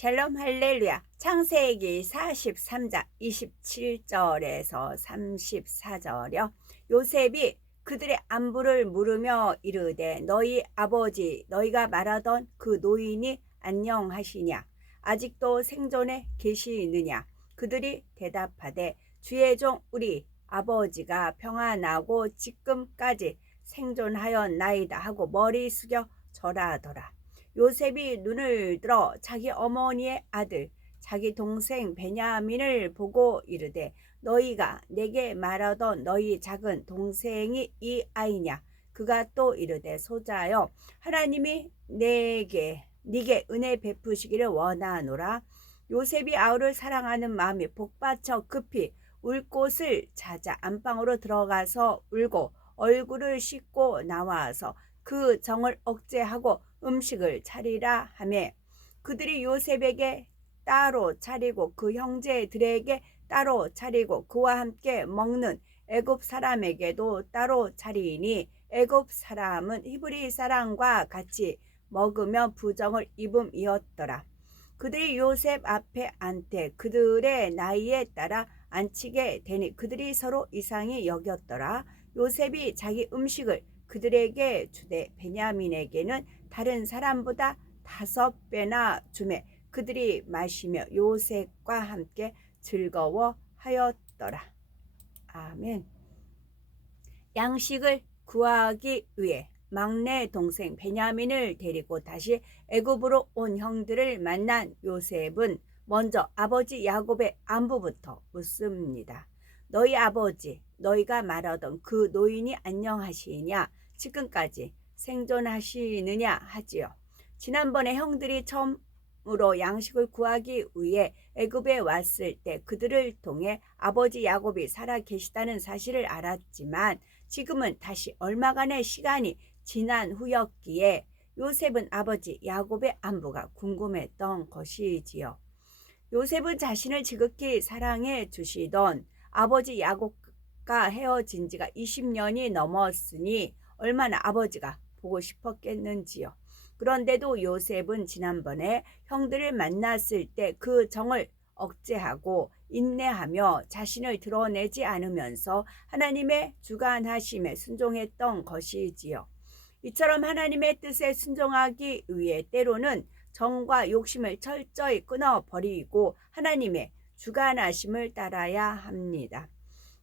샬롬 할렐루야. 창세기 43장 27절에서 34절이요. 요셉이 그들의 안부를 물으며 이르되 너희 아버지 너희가 말하던 그 노인이 안녕하시냐? 아직도 생존에 계시느냐? 그들이 대답하되 주의 종 우리 아버지가 평안하고 지금까지 생존하였나이다 하고 머리 숙여 절하더라. 요셉이 눈을 들어 자기 어머니의 아들 자기 동생 베냐민을 보고 이르되 너희가 내게 말하던 너희 작은 동생이 이 아이냐? 그가 또 이르되 소자여 하나님이 네게 은혜 베푸시기를 원하노라. 요셉이 아우를 사랑하는 마음이 복받쳐 급히 울 곳을 찾아 안방으로 들어가서 울고 얼굴을 씻고 나와서 그 정을 억제하고 음식을 차리라 하매 그들이 요셉에게 따로 차리고 그 형제들에게 따로 차리고 그와 함께 먹는 애굽 사람에게도 따로 차리니 애굽 사람은 히브리 사람과 같이 먹으며 부정을 입음이었더라. 그들이 요셉 앞에 앉되 그들의 나이에 따라 앉히게 되니 그들이 서로 이상히 여겼더라. 요셉이 자기 음식을 그들에게 주되 베냐민에게는 다른 사람보다 5배나 주매 그들이 마시며 요셉과 함께 즐거워하였더라. 아멘. 양식을 구하기 위해 막내 동생 베냐민을 데리고 다시 애굽으로 온 형들을 만난 요셉은 먼저 아버지 야곱의 안부부터 묻습니다. 너희 아버지 너희가 말하던 그 노인이 안녕하시냐? 지금까지 생존하시느냐 하지요. 지난번에 형들이 처음으로 양식을 구하기 위해 애굽에 왔을 때 그들을 통해 아버지 야곱이 살아 계시다는 사실을 알았지만 지금은 다시 얼마간의 시간이 지난 후였기에 요셉은 아버지 야곱의 안부가 궁금했던 것이지요. 요셉은 자신을 지극히 사랑해 주시던 아버지 야곱과 헤어진 지가 20년이 넘었으니 얼마나 아버지가 보고 싶었겠는지요. 그런데도 요셉은 지난번에 형들을 만났을 때 그 정을 억제하고 인내하며 자신을 드러내지 않으면서 하나님의 주관하심에 순종했던 것이지요. 이처럼 하나님의 뜻에 순종하기 위해 때로는 정과 욕심을 철저히 끊어버리고 하나님의 주관하심을 따라야 합니다.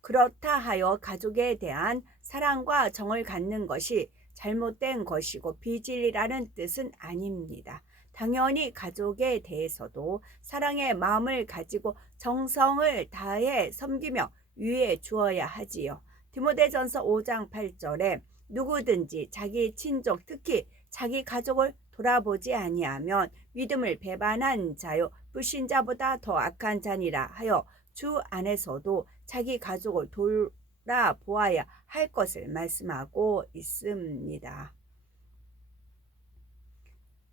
그렇다 하여 가족에 대한 사랑과 정을 갖는 것이 잘못된 것이고 비진리라는 뜻은 아닙니다. 당연히 가족에 대해서도 사랑의 마음을 가지고 정성을 다해 섬기며 유해 주어야 하지요. 디모데전서 5장 8절에 누구든지 자기 친족 특히 자기 가족을 돌아보지 아니하면 믿음을 배반한 자요 불신자보다 더 악한 자니라 하여 주 안에서도 자기 가족을 돌아보아야 할 것을 말씀하고 있습니다.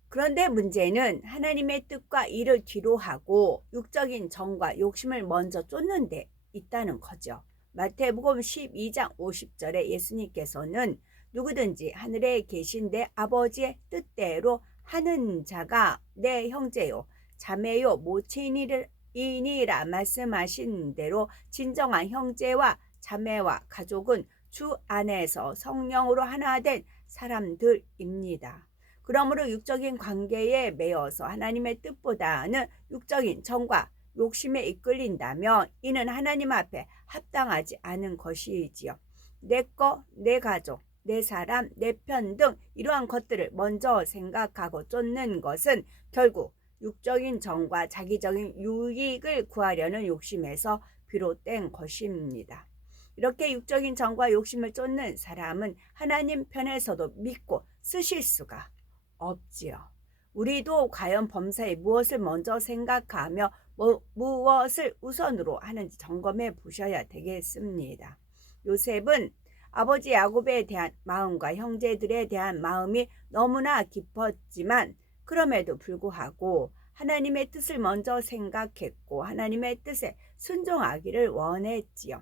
그런데 문제는 하나님의 뜻과 일을 뒤로 하고 육적인 정과 욕심을 먼저 쫓는 데 있다는 거죠. 마태복음 12장 50절에 예수님께서는 누구든지 하늘에 계신 내 아버지의 뜻대로 하는 자가 내 형제요 자매요 모친이니라 말씀하신 대로 진정한 형제와 자매와 가족은 주 안에서 성령으로 하나 된 사람들입니다. 그러므로 육적인 관계에 매여서 하나님의 뜻보다는 육적인 정과 욕심에 이끌린다면 이는 하나님 앞에 합당하지 않은 것이지요. 내 것, 내 가족, 내 사람, 내 편 등 이러한 것들을 먼저 생각하고 쫓는 것은 결국 육적인 정과 자기적인 유익을 구하려는 욕심에서 비롯된 것입니다. 이렇게 육적인 정과 욕심을 쫓는 사람은 하나님 편에서도 믿고 쓰실 수가 없지요. 우리도 과연 범사에 무엇을 먼저 생각하며 무엇을 우선으로 하는지 점검해 보셔야 되겠습니다. 요셉은 아버지 야곱에 대한 마음과 형제들에 대한 마음이 너무나 깊었지만 그럼에도 불구하고 하나님의 뜻을 먼저 생각했고 하나님의 뜻에 순종하기를 원했지요.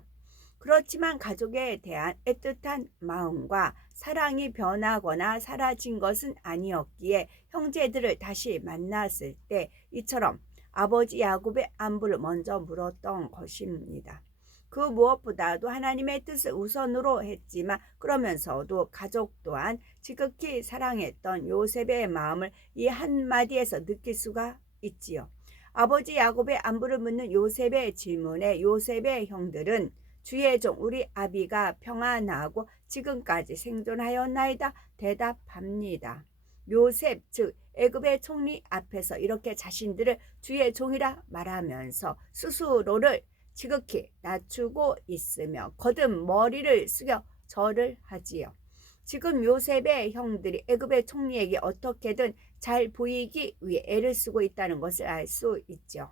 그렇지만 가족에 대한 애틋한 마음과 사랑이 변하거나 사라진 것은 아니었기에 형제들을 다시 만났을 때 이처럼 아버지 야곱의 안부를 먼저 물었던 것입니다. 그 무엇보다도 하나님의 뜻을 우선으로 했지만 그러면서도 가족 또한 지극히 사랑했던 요셉의 마음을 이 한마디에서 느낄 수가 있지요. 아버지 야곱의 안부를 묻는 요셉의 질문에 요셉의 형들은 주의 종 우리 아비가 평안하고 지금까지 생존하였나이다 대답합니다. 요셉 즉 애굽의 총리 앞에서 이렇게 자신들을 주의 종이라 말하면서 스스로를 지극히 낮추고 있으며 거듭 머리를 숙여 절을 하지요. 지금 요셉의 형들이 애굽의 총리에게 어떻게든 잘 보이기 위해 애를 쓰고 있다는 것을 알 수 있죠.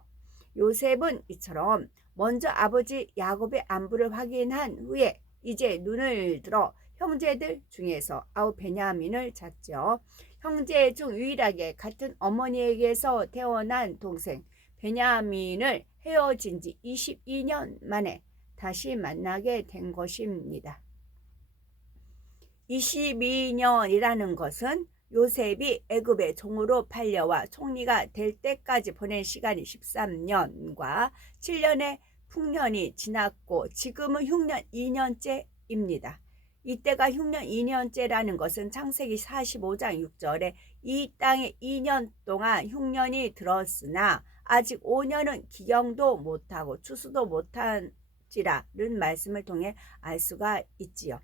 요셉은 이처럼 먼저 아버지 야곱의 안부를 확인한 후에 이제 눈을 들어 형제들 중에서 아우 베냐민을 찾죠. 형제 중 유일하게 같은 어머니에게서 태어난 동생 베냐민을 헤어진 지 22년 만에 다시 만나게 된 것입니다. 22년이라는 것은 요셉이 애굽의 종으로 팔려와 총리가 될 때까지 보낸 시간이 13년과 7년의 풍년이 지났고 지금은 흉년 2년째입니다. 이때가 흉년 2년째라는 것은 창세기 45장 6절에 이 땅에 2년 동안 흉년이 들었으나 아직 5년은 기경도 못하고 추수도 못한지라는 말씀을 통해 알 수가 있지요.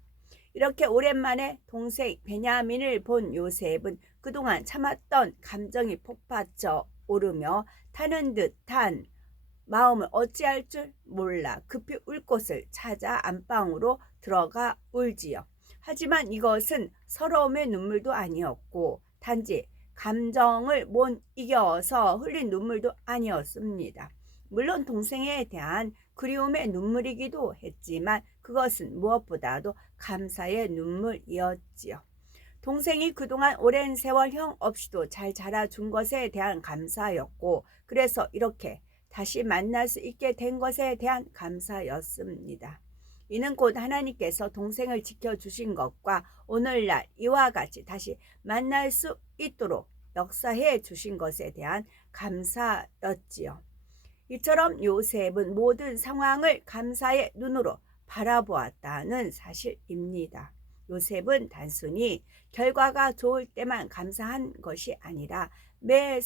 이렇게 오랜만에 동생 베냐민을 본 요셉은 그동안 참았던 감정이 폭받쳐 오르며 타는 듯한 마음을 어찌할 줄 몰라 급히 울 곳을 찾아 안방으로 들어가 울지요. 하지만 이것은 서러움의 눈물도 아니었고 단지 감정을 못 이겨서 흘린 눈물도 아니었습니다. 물론 동생에 대한 그리움의 눈물이기도 했지만 그것은 무엇보다도 감사의 눈물이었지요. 동생이 그동안 오랜 세월 형 없이도 잘 자라준 것에 대한 감사였고 그래서 이렇게 다시 만날 수 있게 된 것에 대한 감사였습니다. 이는 곧 하나님께서 동생을 지켜주신 것과 오늘날 이와 같이 다시 만날 수 있도록 역사해 주신 것에 대한 감사였지요. 이처럼 요셉은 모든 상황을 감사의 눈으로 바라보았다는 사실입니다. 요셉은 단순히 결과가 좋을 때만 감사한 것이 아니라 매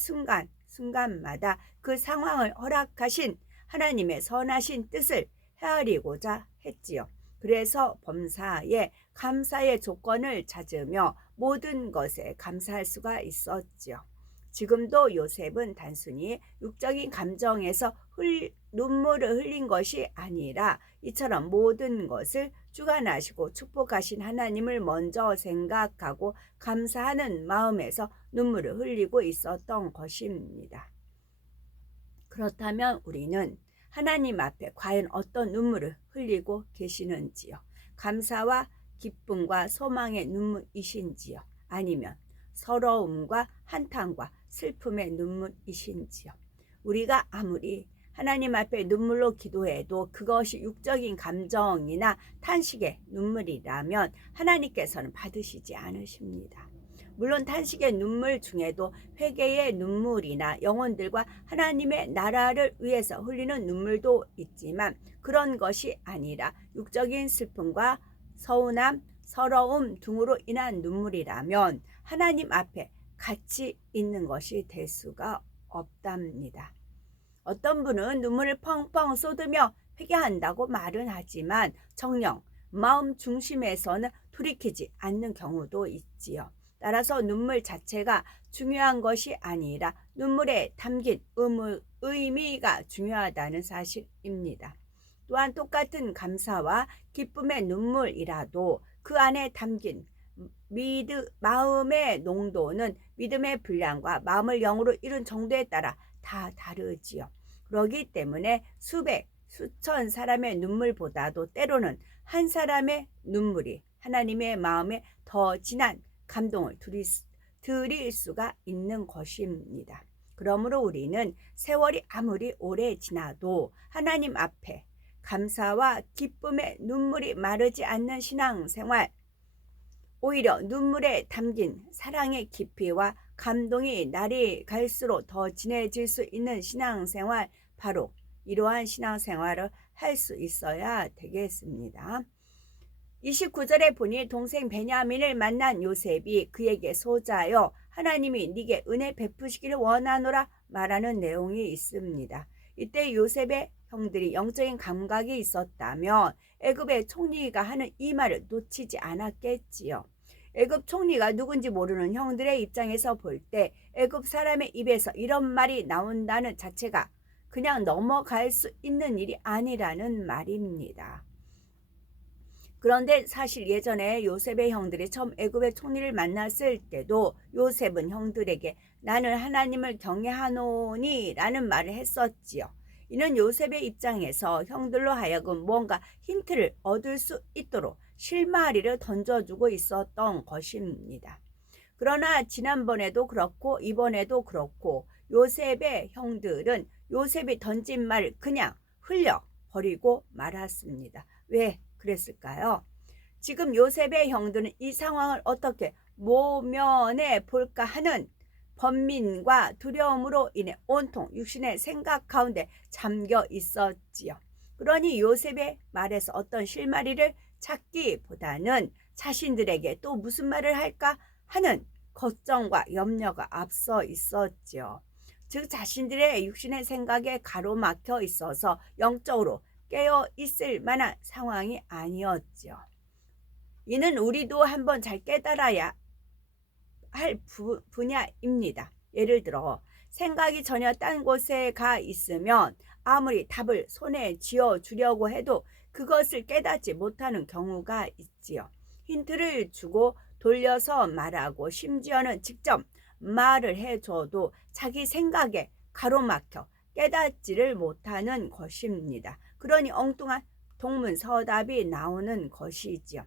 순간마다 그 상황을 허락하신 하나님의 선하신 뜻을 헤아리고자 했지요. 그래서 범사에 감사의 조건을 찾으며 모든 것에 감사할 수가 있었지요. 지금도 요셉은 단순히 육적인 감정에서 눈물을 흘린 것이 아니라 이처럼 모든 것을 주관하시고 축복하신 하나님을 먼저 생각하고 감사하는 마음에서 눈물을 흘리고 있었던 것입니다. 그렇다면 우리는 하나님 앞에 과연 어떤 눈물을 흘리고 계시는지요? 감사와 기쁨과 소망의 눈물이신지요? 아니면 서러움과 한탄과 슬픔의 눈물이신지요? 우리가 아무리 하나님 앞에 눈물로 기도해도 그것이 육적인 감정이나 탄식의 눈물이라면 하나님께서는 받으시지 않으십니다. 물론 탄식의 눈물 중에도 회개의 눈물이나 영혼들과 하나님의 나라를 위해서 흘리는 눈물도 있지만 그런 것이 아니라 육적인 슬픔과 서운함, 서러움 등으로 인한 눈물이라면 하나님 앞에 같이 있는 것이 될 수가 없답니다. 어떤 분은 눈물을 펑펑 쏟으며 회개한다고 말은 하지만 정녕 마음 중심에서는 돌이키지 않는 경우도 있지요. 따라서 눈물 자체가 중요한 것이 아니라 눈물에 담긴 의미가 중요하다는 사실입니다. 또한 똑같은 감사와 기쁨의 눈물이라도 그 안에 담긴 마음의 농도는 믿음의 분량과 마음을 영으로 이룬 정도에 따라 다 다르지요. 그렇기 때문에 수백, 수천 사람의 눈물보다도 때로는 한 사람의 눈물이 하나님의 마음에 더 진한 감동을 드릴 수가 있는 것입니다. 그러므로 우리는 세월이 아무리 오래 지나도 하나님 앞에 감사와 기쁨의 눈물이 마르지 않는 신앙생활, 오히려 눈물에 담긴 사랑의 깊이와 감동이 날이 갈수록 더 진해질 수 있는 신앙생활, 바로 이러한 신앙생활을 할 수 있어야 되겠습니다. 29절에 보니 동생 베냐민을 만난 요셉이 그에게 소자여 하나님이 네게 은혜 베푸시기를 원하노라 말하는 내용이 있습니다. 이때 요셉의 형들이 영적인 감각이 있었다면 애굽의 총리가 하는 이 말을 놓치지 않았겠지요. 애굽 총리가 누군지 모르는 형들의 입장에서 볼 때 애굽 사람의 입에서 이런 말이 나온다는 자체가 그냥 넘어갈 수 있는 일이 아니라는 말입니다. 그런데 사실 예전에 요셉의 형들이 처음 애굽의 총리를 만났을 때도 요셉은 형들에게 나는 하나님을 경외하노니 라는 말을 했었지요. 이는 요셉의 입장에서 형들로 하여금 뭔가 힌트를 얻을 수 있도록 실마리를 던져주고 있었던 것입니다. 그러나 지난번에도 그렇고 이번에도 그렇고 요셉의 형들은 요셉이 던진 말을 그냥 흘려버리고 말았습니다. 왜 그랬을까요? 지금 요셉의 형들은 이 상황을 어떻게 모면해 볼까 하는 번민과 두려움으로 인해 온통 육신의 생각 가운데 잠겨 있었지요. 그러니 요셉의 말에서 어떤 실마리를 찾기보다는 자신들에게 또 무슨 말을 할까 하는 걱정과 염려가 앞서 있었지요. 즉 자신들의 육신의 생각에 가로막혀 있어서 영적으로 깨어 있을 만한 상황이 아니었죠. 이는 우리도 한번 잘 깨달아야 할 분야입니다. 예를 들어 생각이 전혀 딴 곳에 가 있으면 아무리 답을 손에 쥐어 주려고 해도 그것을 깨닫지 못하는 경우가 있지요. 힌트를 주고 돌려서 말하고 심지어는 직접 말을 해줘도 자기 생각에 가로막혀 깨닫지를 못하는 것입니다. 그러니 엉뚱한 동문서답이 나오는 것이지요.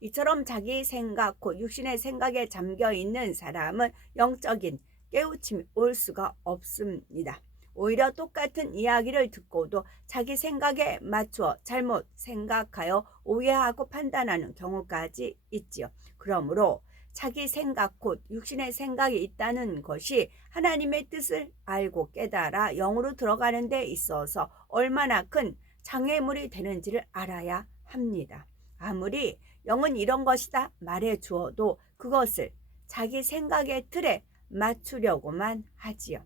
이처럼 자기 생각, 곧 육신의 생각에 잠겨 있는 사람은 영적인 깨우침이 올 수가 없습니다. 오히려 똑같은 이야기를 듣고도 자기 생각에 맞추어 잘못 생각하여 오해하고 판단하는 경우까지 있지요. 그러므로 자기 생각, 곧 육신의 생각이 있다는 것이 하나님의 뜻을 알고 깨달아 영으로 들어가는 데 있어서 얼마나 큰 장애물이 되는지를 알아야 합니다. 아무리 영은 이런 것이다 말해 주어도 그것을 자기 생각의 틀에 맞추려고만 하지요.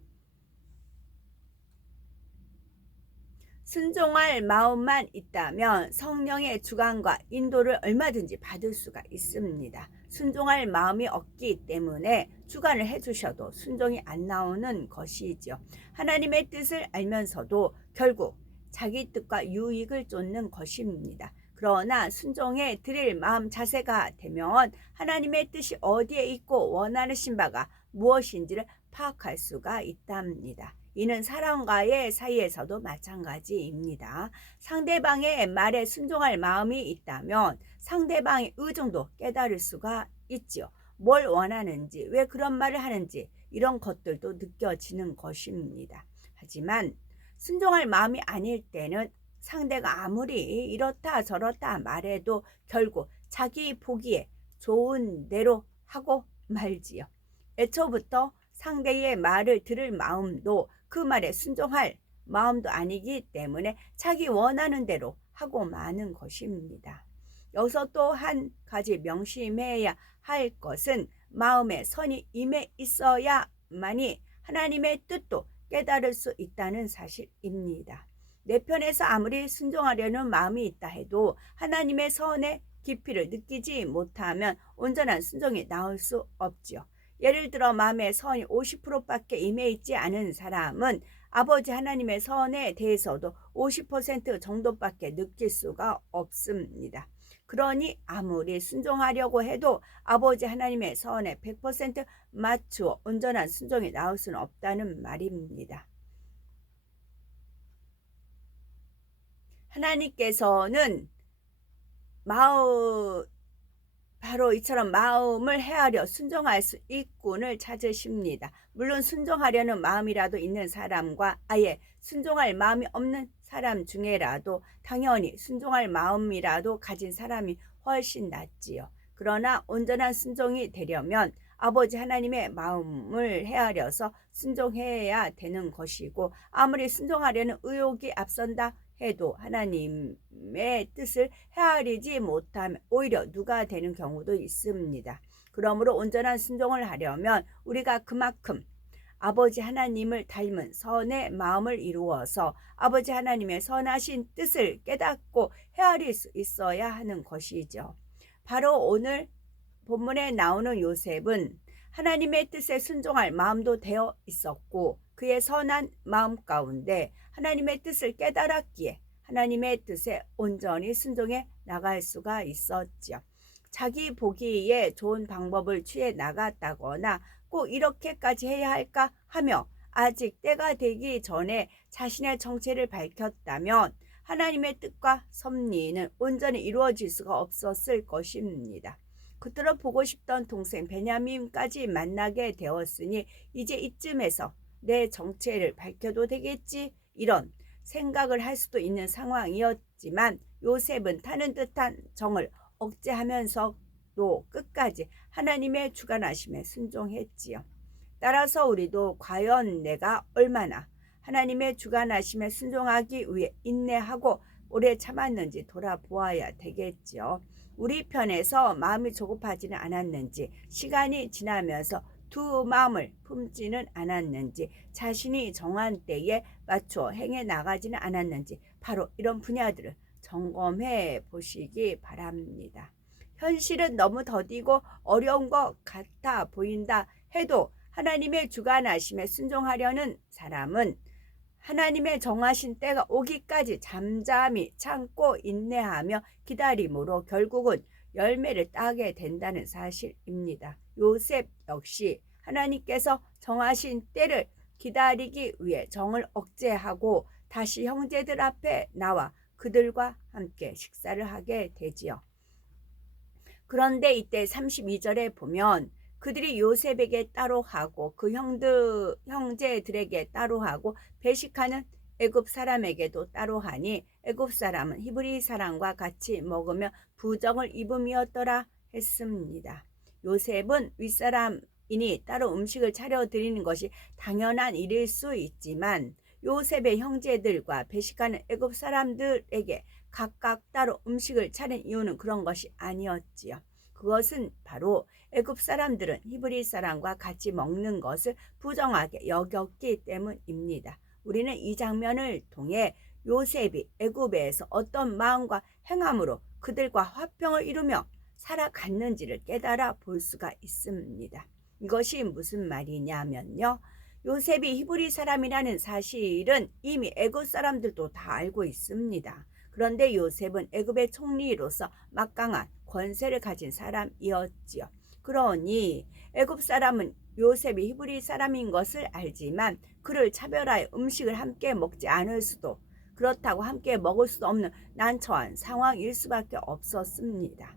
순종할 마음만 있다면 성령의 주관과 인도를 얼마든지 받을 수가 있습니다. 순종할 마음이 없기 때문에 주관을 해주셔도 순종이 안 나오는 것이죠. 하나님의 뜻을 알면서도 결국 자기 뜻과 유익을 쫓는 것입니다. 그러나 순종해 드릴 마음 자세가 되면 하나님의 뜻이 어디에 있고 원하신 바가 무엇인지를 파악할 수가 있답니다. 이는 사람과의 사이에서도 마찬가지입니다. 상대방의 말에 순종할 마음이 있다면 상대방의 의중도 깨달을 수가 있지요. 뭘 원하는지, 왜 그런 말을 하는지 이런 것들도 느껴지는 것입니다. 하지만 순종할 마음이 아닐 때는 상대가 아무리 이렇다 저렇다 말해도 결국 자기 보기에 좋은 대로 하고 말지요. 애초부터 상대의 말을 들을 마음도 그 말에 순종할 마음도 아니기 때문에 자기 원하는 대로 하고 마는 것입니다. 여기서 또 한 가지 명심해야 할 것은 마음에 선이 임해 있어야만이 하나님의 뜻도 깨달을 수 있다는 사실입니다. 내 편에서 아무리 순종하려는 마음이 있다 해도 하나님의 선의 깊이를 느끼지 못하면 온전한 순종이 나올 수 없지요. 예를 들어 마음의 선이 50%밖에 임해 있지 않은 사람은 아버지 하나님의 선에 대해서도 50% 정도밖에 느낄 수가 없습니다. 그러니 아무리 순종하려고 해도 아버지 하나님의 선에 100% 맞추어 온전한 순종이 나올 수는 없다는 말입니다. 하나님께서는 바로 이처럼 마음을 헤아려 순종할 수 있군을 찾으십니다. 물론 순종하려는 마음이라도 있는 사람과 아예 순종할 마음이 없는 사람 중에라도 당연히 순종할 마음이라도 가진 사람이 훨씬 낫지요. 그러나 온전한 순종이 되려면 아버지 하나님의 마음을 헤아려서 순종해야 되는 것이고, 아무리 순종하려는 의욕이 앞선다 해도 하나님의 뜻을 헤아리지 못하면 오히려 누가 되는 경우도 있습니다. 그러므로 온전한 순종을 하려면 우리가 그만큼 아버지 하나님을 닮은 선의 마음을 이루어서 아버지 하나님의 선하신 뜻을 깨닫고 헤아릴 수 있어야 하는 것이죠. 바로 오늘 본문에 나오는 요셉은 하나님의 뜻에 순종할 마음도 되어 있었고, 그의 선한 마음 가운데 하나님의 뜻을 깨달았기에 하나님의 뜻에 온전히 순종해 나갈 수가 있었죠. 자기 보기에 좋은 방법을 취해 나갔다거나 꼭 이렇게까지 해야 할까 하며 아직 때가 되기 전에 자신의 정체를 밝혔다면 하나님의 뜻과 섭리는 온전히 이루어질 수가 없었을 것입니다. 그토록 보고 싶던 동생 베냐민까지 만나게 되었으니 이제 이쯤에서 내 정체를 밝혀도 되겠지, 이런 생각을 할 수도 있는 상황이었지만 요셉은 타는 듯한 정을 억제하면서도 끝까지 하나님의 주관하심에 순종했지요. 따라서 우리도 과연 내가 얼마나 하나님의 주관하심에 순종하기 위해 인내하고 오래 참았는지 돌아보아야 되겠지요. 우리 편에서 마음이 조급하지는 않았는지, 시간이 지나면서 두 마음을 품지는 않았는지, 자신이 정한 때에 맞춰 행해 나가지는 않았는지, 바로 이런 분야들을 점검해 보시기 바랍니다. 현실은 너무 더디고 어려운 것 같아 보인다 해도 하나님의 주관하심에 순종하려는 사람은 하나님의 정하신 때가 오기까지 잠잠히 참고 인내하며 기다림으로 결국은 열매를 따게 된다는 사실입니다. 요셉 역시 하나님께서 정하신 때를 기다리기 위해 정을 억제하고 다시 형제들 앞에 나와 그들과 함께 식사를 하게 되지요. 그런데 이때 32절에 보면 그들이 요셉에게 따로 하고 그 형제들에게 따로 하고 배식하는 애굽 사람에게도 따로 하니 애굽 사람은 히브리 사람과 같이 먹으며 부정을 입음이었더라 했습니다. 요셉은 윗사람이니 따로 음식을 차려드리는 것이 당연한 일일 수 있지만 요셉의 형제들과 배식하는 애굽 사람들에게 각각 따로 음식을 차린 이유는 그런 것이 아니었지요. 그것은 바로 애굽 사람들은 히브리 사람과 같이 먹는 것을 부정하게 여겼기 때문입니다. 우리는 이 장면을 통해 요셉이 애굽에서 어떤 마음과 행함으로 그들과 화평을 이루며 살아갔는지를 깨달아 볼 수가 있습니다. 이것이 무슨 말이냐면요, 요셉이 히브리 사람이라는 사실은 이미 애굽 사람들도 다 알고 있습니다. 그런데 요셉은 애굽의 총리로서 막강한 권세를 가진 사람이었지요. 그러니 애굽 사람은 요셉이 히브리 사람인 것을 알지만 그를 차별하여 음식을 함께 먹지 않을 수도, 그렇다고 함께 먹을 수도 없는 난처한 상황일 수밖에 없었습니다.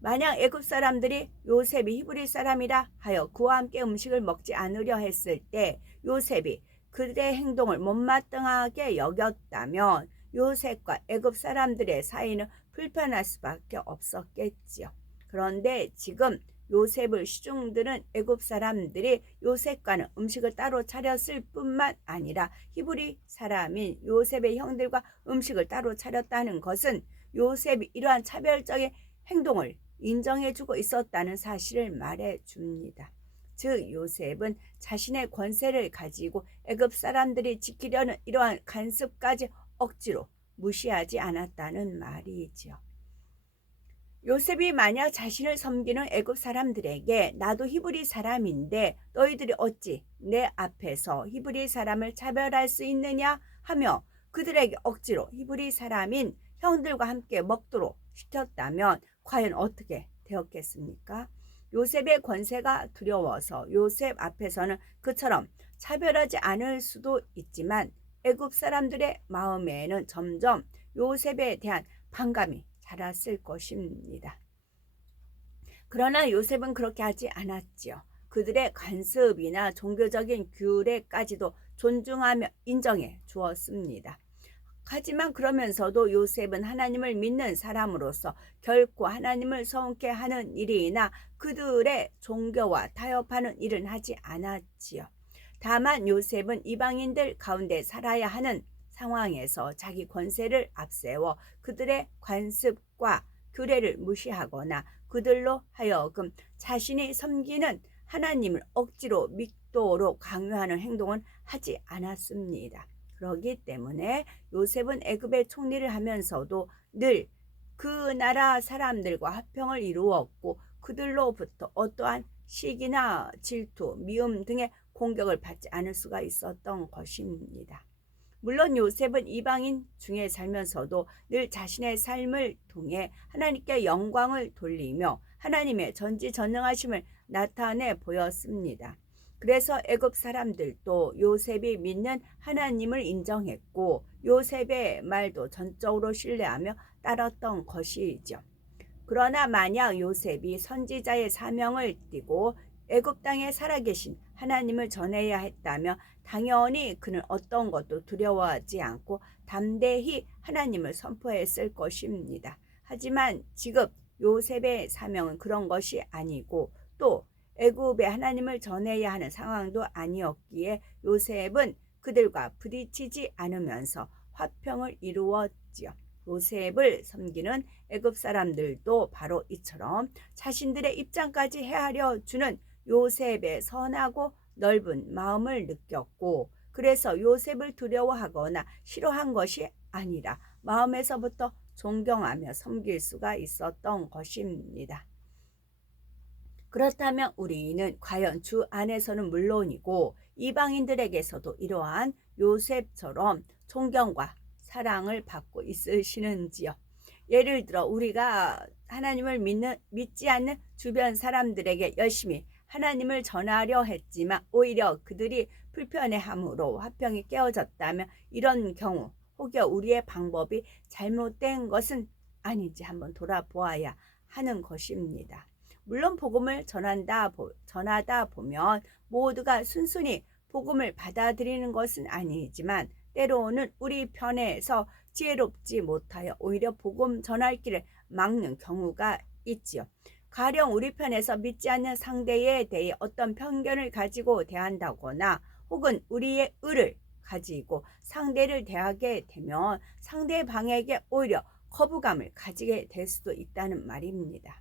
만약 애굽 사람들이 요셉이 히브리 사람이라 하여 그와 함께 음식을 먹지 않으려 했을 때 요셉이 그들의 행동을 못마땅하게 여겼다면 요셉과 애굽 사람들의 사이는 불편할 수밖에 없었겠지요. 그런데 지금 요셉을 시중드는 애굽 사람들이 요셉과는 음식을 따로 차렸을 뿐만 아니라 히브리 사람인 요셉의 형들과 음식을 따로 차렸다는 것은 요셉이 이러한 차별적인 행동을 인정해주고 있었다는 사실을 말해줍니다. 즉 요셉은 자신의 권세를 가지고 애굽 사람들이 지키려는 이러한 간섭까지 억지로 무시하지 않았다는 말이지요. 요셉이 만약 자신을 섬기는 애굽 사람들에게 나도 히브리 사람인데 너희들이 어찌 내 앞에서 히브리 사람을 차별할 수 있느냐 하며 그들에게 억지로 히브리 사람인 형들과 함께 먹도록 시켰다면 과연 어떻게 되었겠습니까? 요셉의 권세가 두려워서 요셉 앞에서는 그처럼 차별하지 않을 수도 있지만 애굽 사람들의 마음에는 점점 요셉에 대한 반감이 자랐을 것입니다. 그러나 요셉은 그렇게 하지 않았지요. 그들의 간섭이나 종교적인 규례까지도 존중하며 인정해 주었습니다. 하지만 그러면서도 요셉은 하나님을 믿는 사람으로서 결코 하나님을 성케 하는 일이나 그들의 종교와 타협하는 일은 하지 않았지요. 다만 요셉은 이방인들 가운데 살아야 하는 상황에서 자기 권세를 앞세워 그들의 관습과 규례를 무시하거나 그들로 하여금 자신이 섬기는 하나님을 억지로 믿도록 강요하는 행동은 하지 않았습니다. 그렇기 때문에 요셉은 애굽의 총리를 하면서도 늘 그 나라 사람들과 화평을 이루었고 그들로부터 어떠한 시기나 질투, 미움 등의 공격을 받지 않을 수가 있었던 것입니다. 물론 요셉은 이방인 중에 살면서도 늘 자신의 삶을 통해 하나님께 영광을 돌리며 하나님의 전지전능하심을 나타내 보였습니다. 그래서 애굽 사람들도 요셉이 믿는 하나님을 인정했고 요셉의 말도 전적으로 신뢰하며 따랐던 것이죠. 그러나 만약 요셉이 선지자의 사명을 띠고 애굽 땅에 살아계신 하나님을 전해야 했다면 당연히 그는 어떤 것도 두려워하지 않고 담대히 하나님을 선포했을 것입니다. 하지만 지금 요셉의 사명은 그런 것이 아니고 또 애굽에 하나님을 전해야 하는 상황도 아니었기에 요셉은 그들과 부딪히지 않으면서 화평을 이루었지요. 요셉을 섬기는 애굽 사람들도 바로 이처럼 자신들의 입장까지 헤아려 주는 요셉의 선하고 넓은 마음을 느꼈고 그래서 요셉을 두려워하거나 싫어한 것이 아니라 마음에서부터 존경하며 섬길 수가 있었던 것입니다. 그렇다면 우리는 과연 주 안에서는 물론이고 이방인들에게서도 이러한 요셉처럼 존경과 사랑을 받고 있으시는지요? 예를 들어 우리가 하나님을 믿지 않는 주변 사람들에게 열심히 하나님을 전하려 했지만 오히려 그들이 불편해함으로 화평이 깨어졌다면 이런 경우 혹여 우리의 방법이 잘못된 것은 아닌지 한번 돌아보아야 하는 것입니다. 물론 복음을 전하다 보면 모두가 순순히 복음을 받아들이는 것은 아니지만 때로는 우리 편에서 지혜롭지 못하여 오히려 복음 전할 길을 막는 경우가 있지요. 가령 우리 편에서 믿지 않는 상대에 대해 어떤 편견을 가지고 대한다거나 혹은 우리의 의를 가지고 상대를 대하게 되면 상대방에게 오히려 거부감을 가지게 될 수도 있다는 말입니다.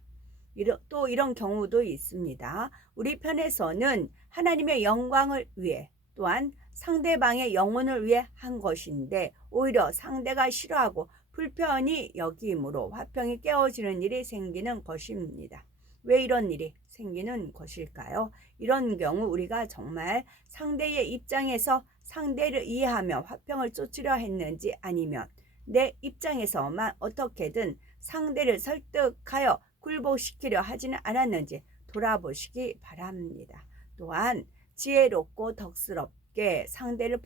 또 이런 경우도 있습니다. 우리 편에서는 하나님의 영광을 위해 또한 상대방의 영혼을 위해 한 것인데 오히려 상대가 싫어하고 불편히 여김으로 화평이 깨어지는 일이 생기는 것입니다. 왜 이런 일이 생기는 것일까요? 이런 경우 우리가 정말 상대의 입장에서 상대를 이해하며 화평을 쫓으려 했는지 아니면 내 입장에서만 어떻게든 상대를 설득하여 굴복시키려 하지는 않았는지 돌아보시기 바랍니다. 또한 지혜롭고 덕스럽게 상대를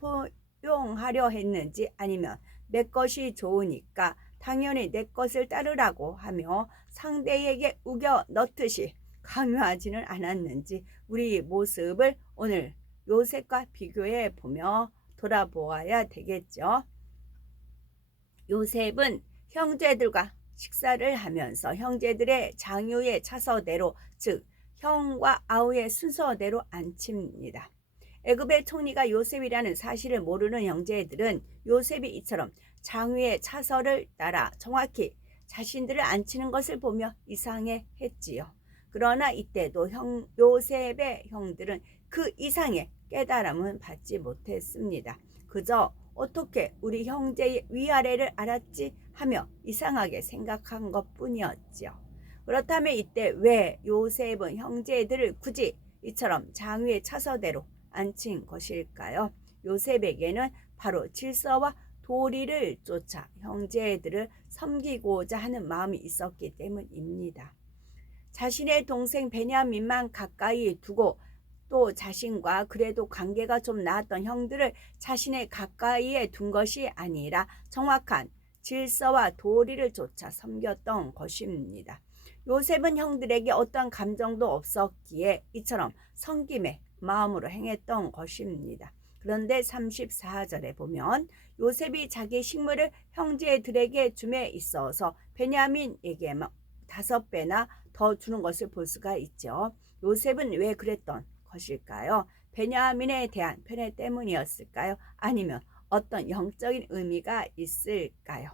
포용하려 했는지 아니면 내 것이 좋으니까 당연히 내 것을 따르라고 하며 상대에게 우겨 넣듯이 강요하지는 않았는지 우리 모습을 오늘 요셉과 비교해 보며 돌아보아야 되겠죠. 요셉은 형제들과 식사를 하면서 형제들의 장유의 차서대로 즉 형과 아우의 순서대로 앉힙니다. 애굽의 총리가 요셉이라는 사실을 모르는 형제들은 요셉이 이처럼 장유의 차서를 따라 정확히 자신들을 앉히는 것을 보며 이상해했지요. 그러나 이때도 요셉의 형들은 그 이상의 깨달음은 받지 못했습니다. 그저 어떻게 우리 형제의 위아래를 알았지 하며 이상하게 생각한 것뿐이었지요. 그렇다면 이때 왜 요셉은 형제들을 굳이 이처럼 장위의 차서대로 앉힌 것일까요? 요셉에게는 바로 질서와 도리를 쫓아 형제들을 섬기고자 하는 마음이 있었기 때문입니다. 자신의 동생 베냐민만 가까이 두고 또 자신과 그래도 관계가 좀 나았던 형들을 자신의 가까이에 둔 것이 아니라 정확한 질서와 도리를 쫓아 섬겼던 것입니다. 요셉은 형들에게 어떠한 감정도 없었기에 이처럼 섬김의 마음으로 행했던 것입니다. 그런데 34절에 보면 요셉이 자기 식물을 형제들에게 줌에 있어서 베냐민에게만 5배나 더 주는 것을 볼 수가 있죠. 요셉은 왜 그랬던 것일까요? 베냐민에 대한 편애 때문이었을까요? 아니면 어떤 영적인 의미가 있을까요?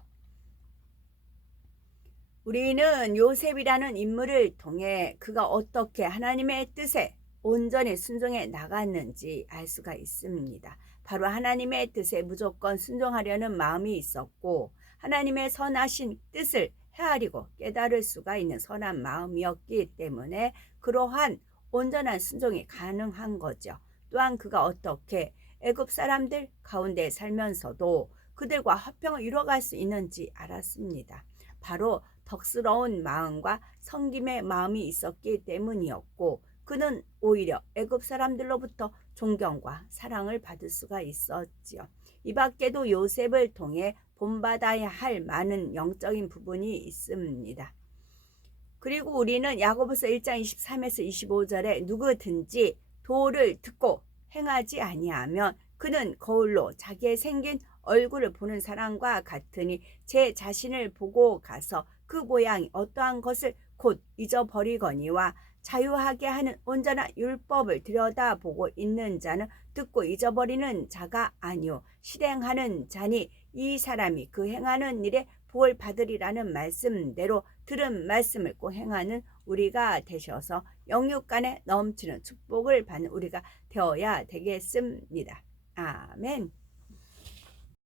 우리는 요셉이라는 인물을 통해 그가 어떻게 하나님의 뜻에 온전히 순종해 나갔는지 알 수가 있습니다. 바로 하나님의 뜻에 무조건 순종하려는 마음이 있었고 하나님의 선하신 뜻을 헤아리고 깨달을 수가 있는 선한 마음이었기 때문에 그러한 온전한 순종이 가능한 거죠. 또한 그가 어떻게 애굽 사람들 가운데 살면서도 그들과 화평을 이뤄갈 수 있는지 알았습니다. 바로 덕스러운 마음과 섬김의 마음이 있었기 때문이었고 그는 오히려 애굽 사람들로부터 존경과 사랑을 받을 수가 있었지요. 이 밖에도 요셉을 통해 본받아야 할 많은 영적인 부분이 있습니다. 그리고 우리는 야고보서 1장 23에서 25절에 누구든지 도를 듣고 행하지 아니하면 그는 거울로 자기의 생긴 얼굴을 보는 사람과 같으니 제 자신을 보고 가서 그 모양이 어떠한 것을 곧 잊어버리거니와 자유하게 하는 온전한 율법을 들여다보고 있는 자는 듣고 잊어버리는 자가 아니요 실행하는 자니 이 사람이 그 행하는 일에 복을 받으리라는 말씀대로 들은 말씀을 꼭 행하는 우리가 되셔서 영육 간에 넘치는 축복을 받는 우리가 되어야 되겠습니다. 아멘.